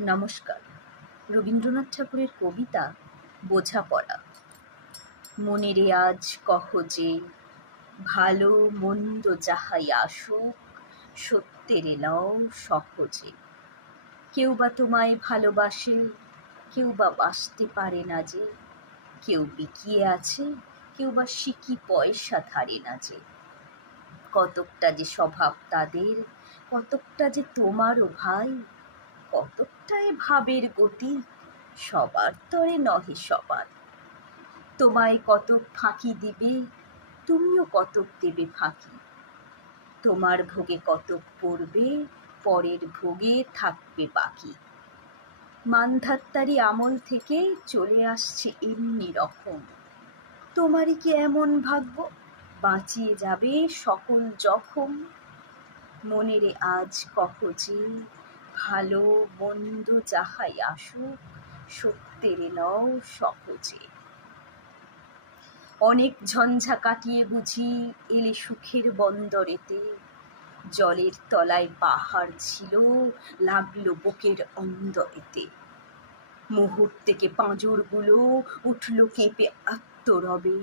নমস্কার। রবীন্দ্রনাথ ঠাকুরের কবিতা বোঝাপড়া। মনেরে আজ কহ যে, ভালো মন্দ যাহাই আসুক, সত্যের লও সহজে। কেউ বা তোমায় ভালোবাসে, কেউ বা বাসতে পারে না যে। কেউ বিকিয়ে আছে, কেউ বা শিকি পয়সা ধারে না যে। কতকটা যে স্বভাব তাদের, কতকটা যে তোমারও ভাই কতকটায় ভাবের গতি, সবার তরে নহে সবার। তোমায় কতক ফাঁকি দিবে, তুমিও কতক দেবে ফাঁকি। তোমার ভোগে কতক পড়বে, পরের ভোগে থাকবে বাকি। মানধাত্তারি আমল থেকে চলে আসছে এমনি রকম। তোমারই কি এমন ভাগ্য? বাঁচিয়ে যাবে সকল জখম। মনেরে আজ যে ভালো মন্দ যাহাই আসুক, সত্যের লও সহজে। অনেক ঝঞ্ঝা কাটিয়ে বুঝি এলে সুখের বন্দরেতে, জলের তলায় পাহাড় ছিল, লাগল বুকের অন্দরেতে। মুহূর্তেকে পাঁজরগুলো উঠল কেঁপে আত্মরবে।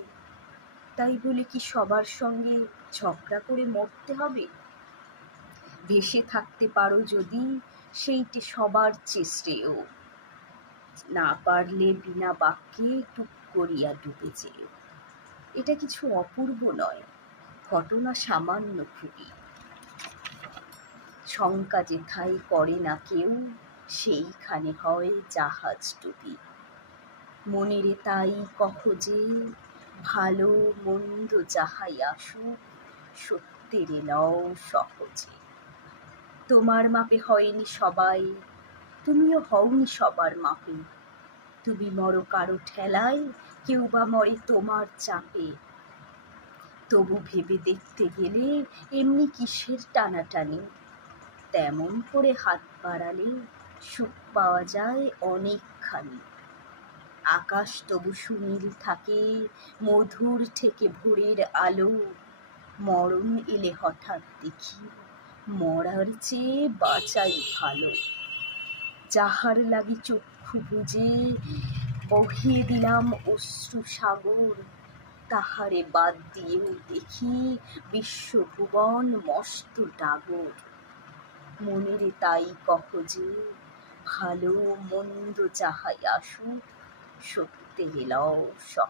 তাই বলে কি সবার সঙ্গে ঝগড়া করে মরতে হবে? ভেসে থাকতে পারো যদি সেইটি সবার চেষ্টেও। না পারলে বিনা বাক্যে টুক করিয়া ডুবে যেও এটা কিছু অপূর্ব নয়, ঘটনা সামান্য খুবই। শঙ্কা যেথাই করে না কেউ, সেইখানে হয় জাহাজ ডুবি। মনেরে তাই কহ যে, ভালো মন্দ যাহাই আসুক, সত্যের লও সহজে। তোমার মাপে হয়নি সবাই, তুমিও হওনি সবার মাপে। তুমি মরো কারও ঠেলায়, কেউ বা মরে তোমার চাপে। তবু ভেবে দেখতে গেলে এমনি কিসের টানাটানি? তেমন করে হাত বাড়ালে সুখ পাওয়া যায় অনেকখানি। আকাশ তবু সুনীল থাকে, মধুর থেকে ভোরের আলো। মরণ এলে হঠাৎ দেখি মরার চেয়ে বাঁচাই ভালো। যাহার লাগি চক্ষু বুঝে বহিয়ে দিলাম অশ্রু সাগর, তাহারে বাদ দিয়েও দেখি বিশ্বভুবন মস্ত ডাগর। মনেরে তাই কহ যে, ভালো মন্দ যাহাই আসুক সত্যে এলাও সহ